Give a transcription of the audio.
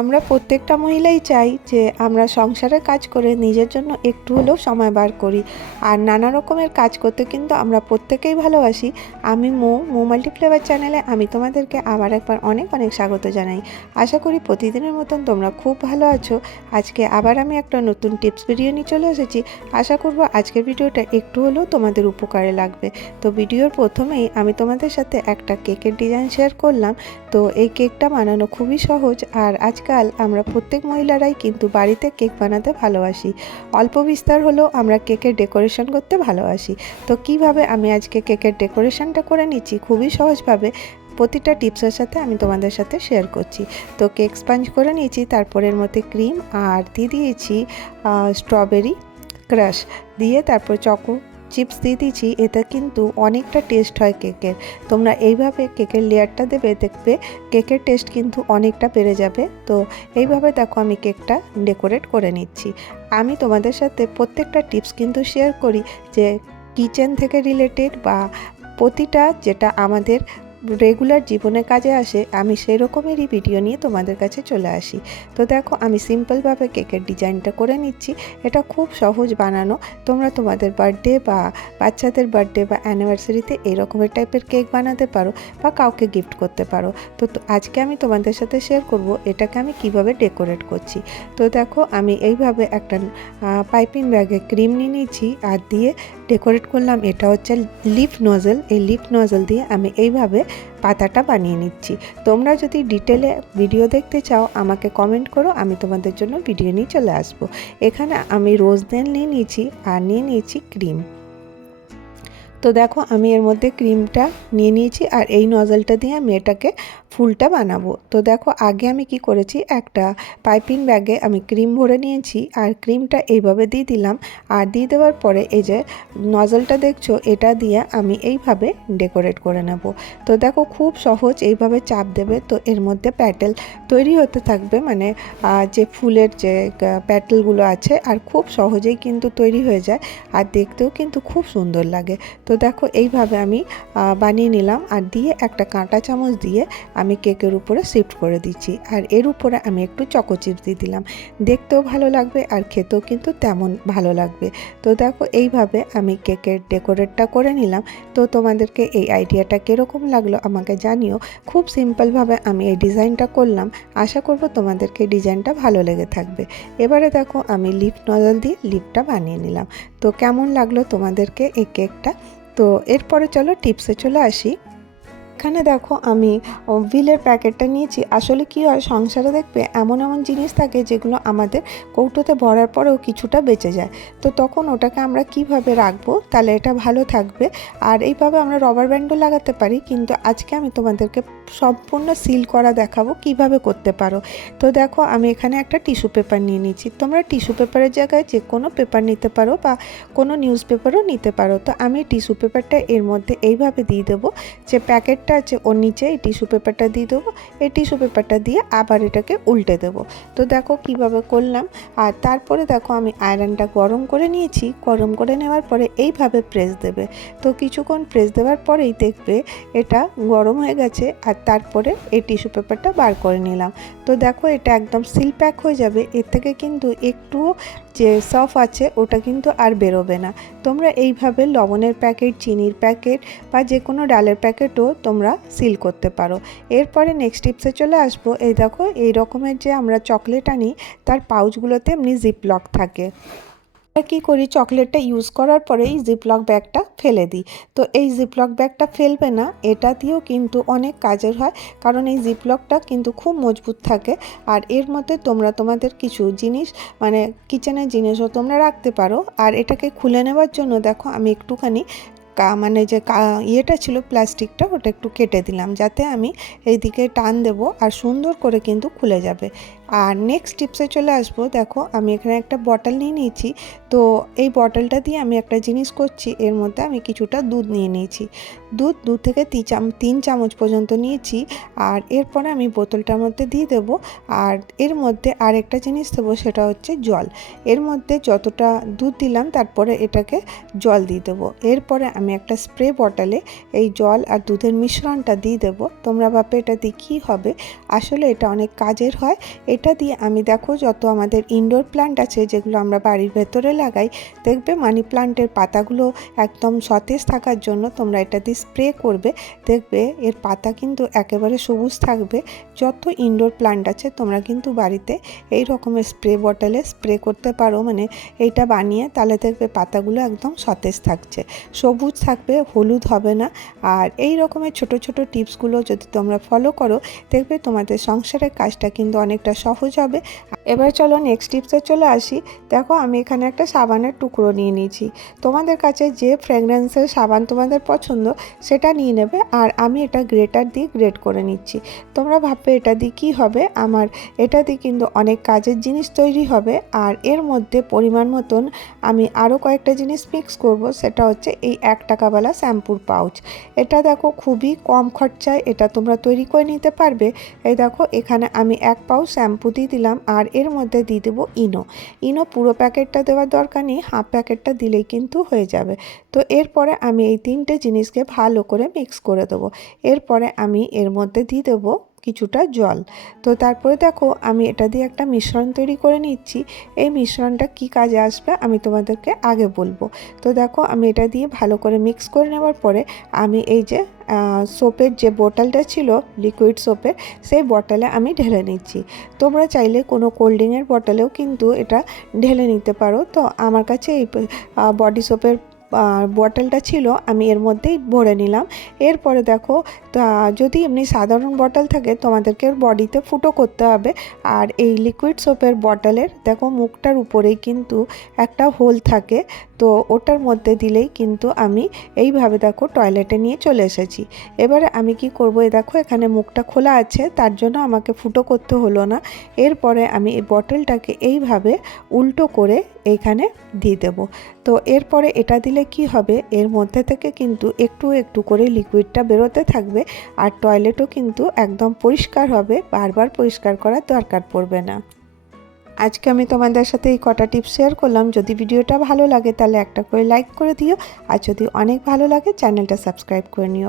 আমরা প্রত্যেকটা মহিলাই চাই যে আমরা সংসারের কাজ করে নিজের জন্য একটু হলেও সময় বার করি। আর নানা রকমের কাজ করতে কিন্তু আমরা প্রত্যেকেই ভালোবাসি। আমি মৌ মাল্টিফ্লেভার চ্যানেলে আমি তোমাদেরকে আবার একবার অনেক অনেক স্বাগত জানাই। আশা করি প্রতিদিনের মতন তোমরা খুব ভালো আছো। আজকে আবার আমি একটা নতুন টিপস ভিডিও নিয়ে চলে এসেছি। আশা করব আজকের ভিডিওটা একটু হলেও তোমাদের উপকারে লাগবে। তো ভিডিওর প্রথমেই আমি তোমাদের সাথে একটা কেকের ডিজাইন শেয়ার করলাম। তো এই কেকটা বানানো খুবই সহজ। আর আজকাল আমরা প্রত্যেক মহিলারাই কিন্তু বাড়িতে কেক বানাতে ভালোবাসি। অল্প বিস্তার হলেও আমরা কেকের ডেকোরেশন করতে ভালোবাসি। তো কিভাবে আমি আজকে কেকের ডেকোরেশনটা করে নিচ্ছি খুবই সহজভাবে, প্রতিটা টিপসের সাথে আমি তোমাদের সাথে শেয়ার করছি। তো কেক স্পঞ্জ করে নিয়েছি, তারপর এর মধ্যে ক্রিম আর দিয়ে দিয়েছি স্ট্রবেরি ক্রাশ দিয়ে, তারপর চকো চিপস দিয়ে দিয়েছি। এতে কিন্তু অনেকটা টেস্ট হয় কেকের। তোমরা এইভাবে কেকের লেয়ারটা দেবে, দেখবে কেকের টেস্ট কিন্তু অনেকটা বেড়ে যাবে। তো এইভাবে দেখো আমি কেকটা ডেকোরেট করে নিচ্ছি। আমি তোমাদের সাথে প্রত্যেকটা টিপস কিন্তু শেয়ার করি যে কিচেন থেকে রিলেটেড বা প্রতিটা যেটা আমাদের রেগুলার জীবনে কাজে আসে, আমি সেই রকমেরই ভিডিও নিয়ে তোমাদের কাছে চলে আসি। তো দেখো আমি সিম্পলভাবে কেকের ডিজাইনটা করে নিচ্ছি। এটা খুব সহজ বানানো। তোমরা তোমাদের বার্থডে বা বাচ্চাদের বার্থডে বা অ্যানিভার্সারিতে এই রকমের টাইপের কেক বানাতে পারো বা কাউকে গিফট করতে পারো। তো আজকে আমি তোমাদের সাথে শেয়ার করব এটাকে আমি কিভাবে ডেকোরেট করছি। তো দেখো আমি এইভাবে একটা পাইপিং ব্যাগে ক্রিম নিয়ে নিয়েছি আর দিয়ে ডেকোরেট করলাম। এটা হচ্ছে লিফ নজল। এই লিফ নজল দিয়ে আমি এইভাবে পাতাটা বানিয়ে নিচ্ছি। তোমরা যদি ডিটেলে ভিডিও দেখতে চাও আমাকে কমেন্ট করো, আমি তোমাদের জন্য ভিডিও নিয়ে চলে আসবো। এখানে আমি রোজ তেল নিয়ে নিয়েছি আর নিয়ে নিয়েছি ক্রিম। তো দেখো আমি এর মধ্যে ক্রিমটা নিয়ে নিয়েছি আর এই নজলটা দিয়ে আমি এটাকে ফুলটা বানাবো। তো দেখো আগে আমি কি করেছি, একটা পাইপিং ব্যাগে আমি ক্রিম ভরে নিয়েছি আর ক্রিমটা এইভাবে দিয়ে দিলাম। আর দিয়ে দেওয়ার পরে এই যে নজলটা দেখছো, এটা দিয়ে আমি এইভাবে ডেকোরেট করে নেব। তো দেখো খুব সহজ, এইভাবে চাপ দেবে তো এর মধ্যে প্যাটেল তৈরি হতে থাকবে, মানে যে ফুলের যে প্যাটেলগুলো আছে, আর খুব সহজেই কিন্তু তৈরি হয়ে যায় আর দেখতেও কিন্তু খুব সুন্দর লাগে। তো দেখো এইভাবে আমি বানিয়ে নিলাম আর দিয়ে একটা কাঁটা চামচ দিয়ে আমি কেকের উপরে শিফট করে দিচ্ছি। আর এর উপরে আমি একটু চকো চিপস দিয়ে দিলাম। দেখতেও ভালো লাগবে আর খেতেও কিন্তু তেমন ভালো লাগবে। তো দেখো এইভাবে আমি কেকের ডেকোরেটটা করে নিলাম। তো তোমাদেরকে এই আইডিয়াটা কীরকম লাগলো আমাকে জানিও। খুব সিম্পলভাবে আমি এই ডিজাইনটা করলাম। আশা করব তোমাদেরকে ডিজাইনটা ভালো লেগে থাকবে। এবারে দেখো আমি লিপ নজল দিয়ে লিপটা বানিয়ে নিলাম। তো কেমন লাগলো তোমাদেরকে এই কেকটা। তো এরপরে চলো টিপসে চলে আসি। এখানে দেখো আমি ভিলের প্যাকেটটা নিয়েছি। আসলে কি হয়, সংসারে দেখবে এমন এমন জিনিস থাকে যেগুলো আমাদের কৌটোতে ভরার পরেও কিছুটা বেঁচে যায়। তো তখন ওটাকে আমরা কিভাবে রাখবো তাহলে এটা ভালো থাকবে। আর এইভাবে আমরা রবার ব্যান্ডও লাগাতে পারি, কিন্তু আজকে আমি তোমাদেরকে সম্পূর্ণ সিল করা দেখাবো কিভাবে করতে পারো। তো দেখো আমি এখানে একটা টিস্যু পেপার নিয়ে নিচ্ছি। তোমরা টিস্যু পেপারের জায়গায় যে কোনো পেপার নিতে পারো বা কোনো নিউজ পেপারও নিতে পারো। তো আমি টিস্যু পেপারটা এর মধ্যে এইভাবে দিয়ে দেবো, যে প্যাকেট আছে ওর নিচে এই টিস্যু পেপারটা দিয়ে দেবো। এই টিস্যু পেপারটা দিয়ে আবার এটাকে উল্টে দেবো। তো দেখো কিভাবে করলাম। আর তারপরে দেখো আমি আয়রনটা গরম করে নিয়েছি। গরম করে নেওয়ার পরে এইভাবে প্রেস দেবে। তো কিছুক্ষণ প্রেস দেওয়ার পরেই দেখবে এটা গরম হয়ে গেছে। আর তারপরে এই টিস্যু পেপারটা বার করে নিলাম। তো দেখো এটা একদম সিল প্যাক হয়ে যাবে। এর থেকে কিন্তু একটুও যে সফট আছে ওটা কিন্তু আর বেরোবে না। তোমরা এইভাবে লবণের প্যাকেট, চিনির প্যাকেট বা যে কোনো ডালের প্যাকেটও তোমরা সিল করতে পারো। এরপরে নেক্সট টিপসে চলে আসবো। এই দেখো এই রকমের যে আমরা চকলেট আনি তার পাউচগুলোতে এমনি জিপ লক থাকে। কী করি, চকলেটটা ইউজ করার পরেই জিপলক ব্যাগটা ফেলে দিই। তো এই জিপলক ব্যাগটা ফেলবে না, এটা দিয়েও কিন্তু অনেক কাজের হয়। কারণ এই জিপলকটা কিন্তু খুব মজবুত থাকে। আর এর মধ্যে তোমরা তোমাদের কিছু জিনিস, মানে কিচেনের জিনিসও তোমরা রাখতে পারো। আর এটাকে খুলে নেওয়ার জন্য দেখো আমি একটুখানি মানে যে ইয়েটা ছিল প্লাস্টিকটা, ওটা একটু কেটে দিলাম যাতে আমি এইদিকে টান দেবো আর সুন্দর করে কিন্তু খুলে যাবে। আর নেক্সট টিপসে চলে আসবো। দেখো আমি এখানে একটা বটল নিয়ে নিয়েছি। তো এই বটলটা দিয়ে আমি একটা জিনিস করছি। এর মধ্যে আমি কিছুটা দুধ নিয়ে নিয়েছি। দু থেকে 3 চামচ পর্যন্ত নিয়েছি। আর এরপরে আমি বোতলটার মধ্যে দিয়ে দেবো। আর এর মধ্যে আরেকটা জিনিস দেবো, সেটা হচ্ছে জল। এর মধ্যে যতটা দুধ দিলাম তারপরে এটাকে জল দিয়ে দেবো। এরপরে আমি একটা স্প্রে বটলে এই জল আর দুধের মিশ্রণটা দিয়ে দেবো। তোমরা ভাববে এটা দিয়ে কী হবে, আসলে এটা অনেক কাজের হয়। এই এটা দিয়ে আমি দেখো যত আমাদের ইনডোর প্ল্যান্ট আছে যেগুলো আমরা বাড়ির ভেতরে লাগাই, দেখবে মানি প্ল্যান্টের পাতাগুলো একদম সতেজ থাকার জন্য তোমরা এটা দিয়ে স্প্রে করবে, দেখবে এর পাতা কিন্তু একেবারে সবুজ থাকবে। যত ইনডোর প্ল্যান্ট আছে তোমরা কিন্তু বাড়িতে এই রকমের স্প্রে বটলে স্প্রে করতে পারো, মানে এইটা বানিয়ে, তাহলে দেখবে পাতাগুলো একদম সতেজ থাকছে, সবুজ থাকবে, হলুদ হবে না। আর এই রকমের ছোট ছোট টিপসগুলো যদি তোমরা ফলো করো, দেখবে তোমাদের সংসারের কাজটা কিন্তু অনেকটা সহজ হবে। এবার চলো নেক্সট টিপসে চলে আসি। দেখো আমি এখানে একটা সাবানের টুকরো নিয়ে নিয়েছি। তোমাদের কাছে যে ফ্র্যাগরেন্সের সাবান তোমাদের পছন্দ সেটা নিয়ে নেবে, আর আমি এটা গ্রেটার দিয়ে গ্রেট করে নিচ্ছি। তোমরা ভাববে এটা দিয়ে কী হবে, আমার এটা দিয়ে কিন্তু অনেক কাজের জিনিস তৈরি হবে। আর এর মধ্যে পরিমাণ মতন আমি আরও কয়েকটা জিনিস মিক্স করব, সেটা হচ্ছে এই 1 টাকাওয়ালা শ্যাম্পুর পাউচ। এটা দেখো খুবই কম খরচায় এটা তোমরা তৈরি করে নিতে পারবে। এই দেখো এখানে আমি 1 পাউচ শ্যাম্পু দিয়ে দিলাম, আর এর মধ্যে দিয়ে দেবো ইনো পুরো প্যাকেটটা দেওয়ার দরকার নেই, হাফ প্যাকেটটা দিলেই কিন্তু হয়ে যাবে। তো এরপরে আমি এই 3টে জিনিসকে ভালো করে মিক্স করে দেবো। এরপরে আমি এর মধ্যে দিয়ে দেবো কিছুটা জল। তো তারপরে দেখো আমি এটা দিয়ে একটা মিশ্রণ তৈরি করে নিচ্ছি। এই মিশ্রণটা কি কাজে আসবে আমি তোমাদেরকে আগে বলবো। তো দেখো আমি এটা দিয়ে ভালো করে মিক্স করে নেওয়ার পরে আমি এই যে সোপের যে বোতলটা ছিল লিকুইড সোপের, সেই বোতলে আমি ঢেলে নিচ্ছি। তোমরা চাইলে কোনো কোল্ড ড্রিঙ্কের বোতলেও কিন্তু এটা ঢেলে নিতে পারো। তো আমার কাছে এই বডি সোপের বটলটা ছিল, আমি এর মধ্যেই ভরে নিলাম। এরপরে দেখো যদি এমনি সাধারণ বটল থাকে তোমাদেরকে বডিতে ফুটো করতে হবে। আর এই লিকুইড সোপের বটলের দেখো মুখটার উপরেই কিন্তু একটা হোল থাকে, তো ওটার মধ্যে দিলেই কিন্তু আমি এইভাবে দেখো টয়লেটে নিয়ে চলে এসেছি। এবারে আমি কি করব, দেখো এখানে মুখটা খোলা আছে, তার জন্য আমাকে ফুটো করতে হলো না। এরপরে আমি এই বটলটাকে এইভাবে উল্টো করে এইখানে দিয়ে দেবো। তো এরপরে এটা দিলে কি হবে, এর মধ্যে থেকে কিন্তু একটু একটু করে লিকুইডটা বেরোতে থাকবে, আর টয়লেটও কিন্তু একদম পরিষ্কার হবে, বারবার পরিষ্কার করার দরকার পড়বে না। আজকে আমি তোমাদের সাথে এই কটা টিপস শেয়ার করলাম। যদি ভিডিওটা ভালো লাগে তাহলে একটা করে লাইক করে দিও, আর যদি অনেক ভালো লাগে চ্যানেলটা সাবস্ক্রাইব করে নিও।